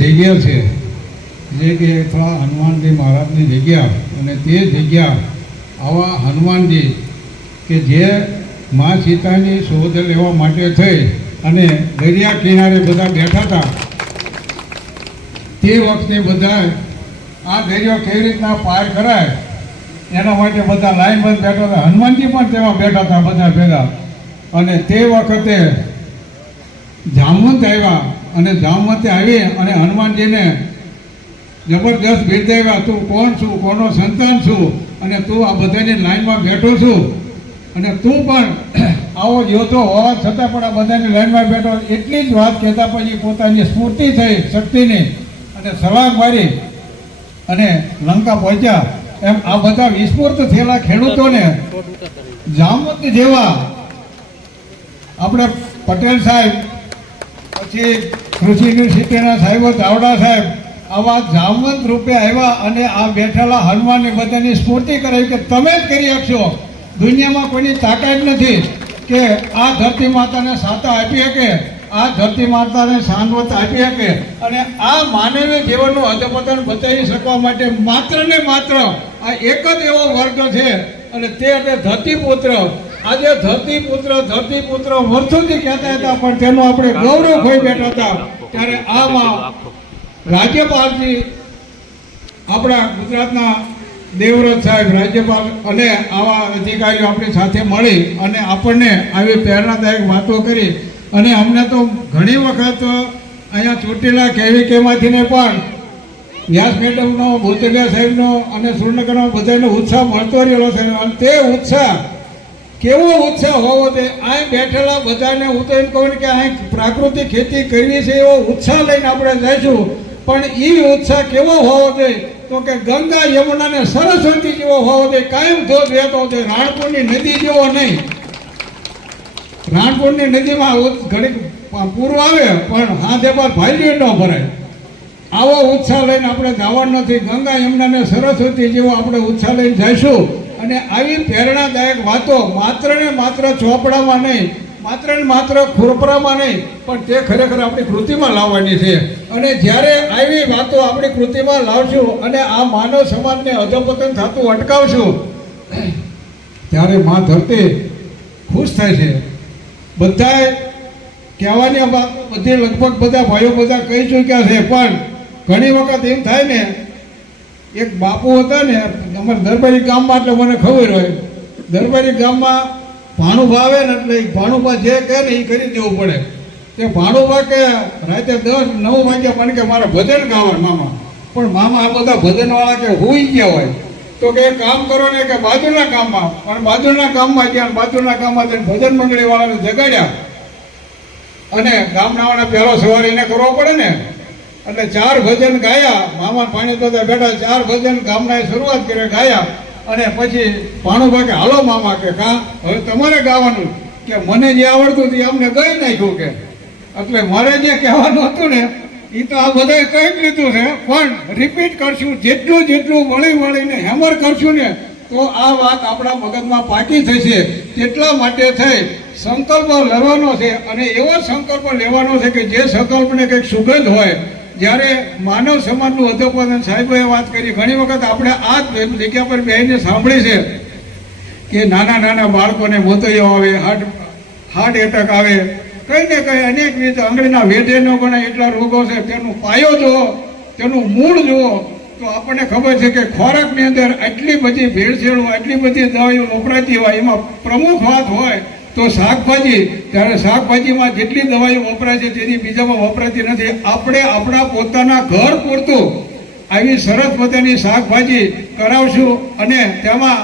જગ્યા છે. જે કે અથવા હનુમાનજી મહારાજની જગ્યા અને તે જગ્યા આવા હનુમાનજી કે જે મા સીતાની શોધ લેવા માટે થઈ અને દરિયા કિનારે બધા બેઠા હતા. તે વખતે બધા આ દરિયો કેવી રીતના પાર કરાય એના માટે બધા લાઈન બંધ બેઠા હતા. હનુમાનજી પણ તેમાં બેઠા હતા બધા ભેગા. અને તે વખતે જામુન આવ્યા. અને ધામમાંથી આવી અને હનુમાનજીને જબરદસ્ત બિરદાવ્યા તું કોણ છું, કોનો સંતાન છું અને તું આ બધાની લાઈનમાં બેઠો છું. અને તું પણ આવો યોદ્ધો હોવા છતાં પણ આ બધાની લાઈનમાં બેઠો એટલી જ વાત કહેતા પછી પોતાની સ્ફૂર્તિ થઈ, શક્તિની અને સલાહ મારી અને લંકા પહોંચ્યા. એમ આ બધા વિસ્ફૂર્ત થયેલા ખેડૂતોને જામત જેવા આપણે પટેલ સાહેબ, પછી કૃષિ યુનિવર્સિટીના સાહેબો ચાવડા સાહેબ. આવા જામવંત રૂપે આવ્યા અને આ બેઠેલા હનુમાનની બધાની સ્ફૂર્તિ કરાવી કે તમે જ કરી શકશો દુનિયામાં કોઈની તાકાત નથી કે આ ધરતી માતાને સાતા આપી શકે, આ ધરતી માતાને સાનવત આપી શકે અને આ માનવીય જીવનનું અધપતન બચાવી શકવા માટે માત્ર ને માત્ર આ એક જ એવો વર્ગ છે અને તે એટલે ધરતીપુત્ર આજે ધરતીપુત્ર ધરતીપુત્ર વર્ષોથી કહેતા હતા, પણ તેનો આપણે ગૌરવ ખોઈ બેઠા હતા. ત્યારે આમાં રાજ્યપાલજી આપણા ગુજરાતના દેવવ્રત સાહેબ, રાજ્યપાલ અને આવા અધિકારીઓ આપણી સાથે મળી અને આપણને આવી પ્રેરણાદાયક વાતો કરી. અને અમને તો ઘણી વખત અહીંયા ચોટીલા કેવીકેમાંથી ને પણ વ્યાસ મેડમનો ભૂતલિયા સાહેબનો અને સુરનગરનો બધાનો ઉત્સાહ મળતો રહેલો છે. અને તે ઉત્સાહ કેવો ઉત્સાહ હોવો જોઈએ અહીં બેઠેલા બધાને હું તો એમ કહું કે અહીં પ્રાકૃતિક ખેતી કરવી છે એવો ઉત્સાહ લઈને આપણે જઈશું. પણ એ ઉત્સાહ કેવો હોવો જોઈએ તો કે ગંગા યમુના ને સરસ્વતી જેવો હોવો જોઈએ કાયમ ધોધ વહેતો જોઈએ રાણપુરની નદી જેવો નહીં. રાણપુરની નદીમાં ઘણી પૂર આવે, પણ હાથે પર ભાઈલી ન ભરાય. આવો ઉત્સાહ લઈને આપણે જવાનું નથી. ગંગા યમુના ને સરસ્વતી જેવો આપણે ઉત્સાહ લઈને જઈશું. અને આવી પ્રેરણાદાયક વાતો માત્ર ને માત્ર ચોપડામાં નહીં માત્ર ને માત્ર ખોરપરામાં નહીં, પણ તે ખરેખર આપણી કૃતિમાં લાવવાની છે. અને જ્યારે આવી વાતો આપણી કૃતિમાં લાવશું અને આ માનવ સમાજને અધપતન થતું અટકાવશું, ત્યારે મા ધરતી ખુશ થાય છે. બધાએ કહેવાની બધી લગભગ બધા ભાઈઓ બધા કહી ચૂક્યા છે, પણ ઘણી વખત એમ થાય ને, એક બાપુ હતા ને અમારા દરબારી ગામમાં એટલે મને ખબર હોય. દરબારી ગામમાં ભાણું આવે ને એટલે ભાણુભા જે કહે ને એ કરી દેવું પડે. તે ભાણુંભા કે રાતે દસ નવ વાગ્યા પણ કે મારે ભજન ગાવા મામા. પણ મામા આ બધા ભજનવાળા કે હોઈ ગયા હોય. તો કે કામ કરો ને કે બાજુના ગામમાં. પણ બાજુના ગામમાં ગયા બાજુના ગામમાં જઈને ભજન મંડળી વાળાને જગાડ્યા. અને ગામનાવાળા પહેલો સવારે એને કરવો પડે ને. એટલે ચાર ભજન ગાયા, મામા પાણી તો બેઠા, ચાર ભજન ગામના શરૂઆત કરે, ગાયા. અને પછી ભાણુભા કે હાલો મામા, કે કા હવે તમારે ગાવાનું કે, મને જે આવડતું હતું એ અમને ગઈ નાખ્યું, કે. એટલે મારે જે કહેવાનું હતું ને એ તો આ બધાએ કહી લીધું છે, પણ રિપીટ કરશું, જેટલું જેટલું વળી વળીને હેમર કરશું ને, તો આ વાત આપણા મગજમાં પાકી થશે એટલા માટે થઈ, સંકલ્પ લેવાનો છે, અને એવો સંકલ્પ લેવાનો છે કે જે સંકલ્પને કંઈક સુગંધ હોય જ્યારે માનવ સમાજનું અધોપતન સાહેબોએ વાત કરી, ઘણી વખત આપણે આ જગ્યા પર બેહીને સાંભળી છે કે નાના નાના બાળકોને મોતૈયો આવે, હાર્ટ હાર્ટ એટેક આવે, કંઈ ને કંઈ અનેકવિધ આંગળીના વેઢેનો પણ એટલા રોગો છે, તેનું પાયો જુઓ, તેનું મૂળ જુઓ, તો આપણને ખબર છે કે ખોરાકની અંદર આટલી બધી ભેળસેળો, આટલી બધી દવાઈઓ વપરાતી હોય, એમાં પ્રમુખ વાત હોય તો શાકભાજી, ત્યારે શાકભાજીમાં જેટલી દવાઈઓ વપરાય છે તેની બીજામાં વપરાતી નથી, આપણે આપણા પોતાના ઘર પૂરતું આવી સરસ મજાની શાકભાજી કરાવશું અને તેમાં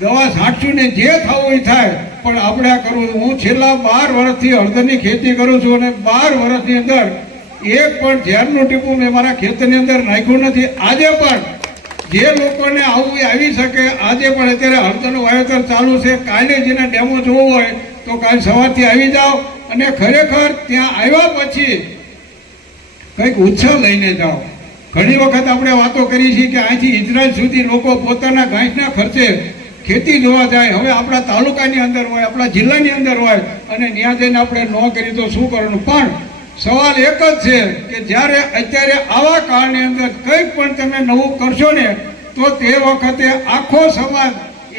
દવા છાંટશું ને જે થવું એ થાય, પણ આપણે આ કરવું હું છેલ્લા બાર વર્ષથી હળદરની ખેતી કરું છું અને બાર વર્ષની અંદર એક પણ ઝેરનું ટીપું મેં મારા ખેતરની અંદર નાખ્યું નથી. આજે પણ જે લોકોને આવું આવી શકે, આજે પણ અત્યારે હળદરનું વાવેતર ચાલુ છે, કાલે જેને ડેમો જોવો હોય તો કાલે સવારથી આવી જાઓ અને ખરેખર ત્યાં આવ્યા પછી કંઈક ઉત્સાહ લઈને જાઓ. ઘણી વખત આપણે વાતો કરી છીએ કે અહીંથી ઇઝરાયલ સુધી લોકો પોતાના ઘાસના ખર્ચે ખેતી જોવા જાય. હવે આપણા તાલુકાની અંદર હોય, આપણા જિલ્લાની અંદર હોય અને ત્યાં જઈને આપણે ન કરી તો શું કરવાનું? પણ સવાલ એક જ છે કે જ્યારે અત્યારે આવા કાળની અંદર કંઈ પણ તમે નવું કરશો ને, તો તે વખતે આખો સમાજ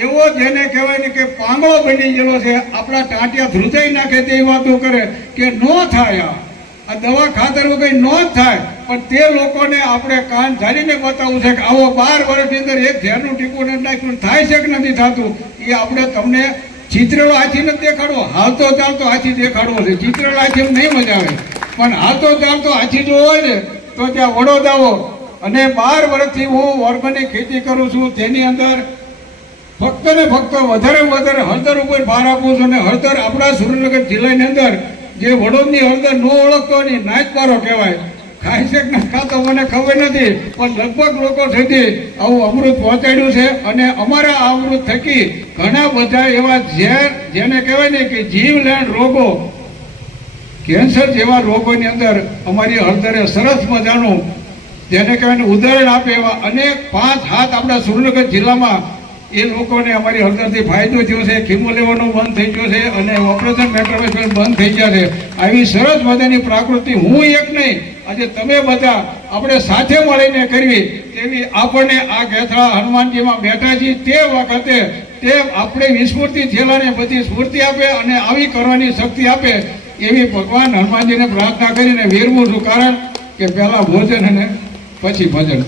એવો જેને કહેવાય ને કે પાંગળો બની ગયેલો છે. આપણા ટાંટિયા ધ્રુજાઈ નાખે તેવી વાતો કરે કે ન થાય આ. દવા ખાતર વગર ન થાય. પણ તે લોકોને આપણે કાન ઝાલીને બતાવવું છે કે આવો બાર વર્ષની અંદર એક ઝેરનું ટીપું નાખ્યું, થાય છે કે નથી થતું? એ આપણે તમને ચિત્રેલો આથી નથી દેખાડવો હાલતો ચાલતો આથી દેખાડવો છે. ચિત્રેલો આથી નહીં મજા આવે. પણ હા તો ત્યાં તો આછી જો હોય ને તો ત્યાં વડોદરાઓ અને બાર વર્ષથી હું ઓર્ગેનિક ખેતી કરું છું, તેની અંદર ફક્ત ને ફક્ત વધારે વધારે હળદર ઉપર ભાર આપું છું. અને હળદર આપણા સુરેન્દ્રનગર જિલ્લાની અંદર જે વડોદની હળદર ન ઓળખતો ની નાચપારો કહેવાય. ખાય છે કે ખાતો મને ખબર નથી, પણ લગભગ લોકો સુધી આવું અમૃત પહોંચાડ્યું છે. અને અમારા આ અમૃત થકી ઘણા બધા એવા ઝેર, જેને કહેવાય ને કે જીવલેણ રોગો કેન્સર જેવા રોગોની અંદર અમારી હળદરે સરસ મજાનું, જેને કહેવાય ઉદાહરણ આપે એવા અનેક પાંચ હાથ આપણા સુરેન્દ્રનગર જિલ્લામાં એ લોકોને અમારી હળદરથી ફાયદો થયો છે ખીમો લેવાનો બંધ થઈ ગયો છે અને ઓપરેશન મેટ્રોવેશન બંધ થઈ ગયા છે. આવી સરસ મજાની પ્રાકૃતિ હું એક નહીં, આજે તમે બધા આપણે સાથે મળીને કરવી તેવી આપણને આ ગેથળા હનુમાનજીમાં બેઠા છીએ તે વખતે તે આપણે વિસ્ફૂર્તિ થયેલાને બધી સ્ફૂર્તિ આપે અને આવી કરવાની શક્તિ આપે. એવી ભગવાન હનુમાનજીને પ્રાર્થના કરીને વેરવું છું. કારણ કે પહેલાં ભોજન અને પછી ભજન.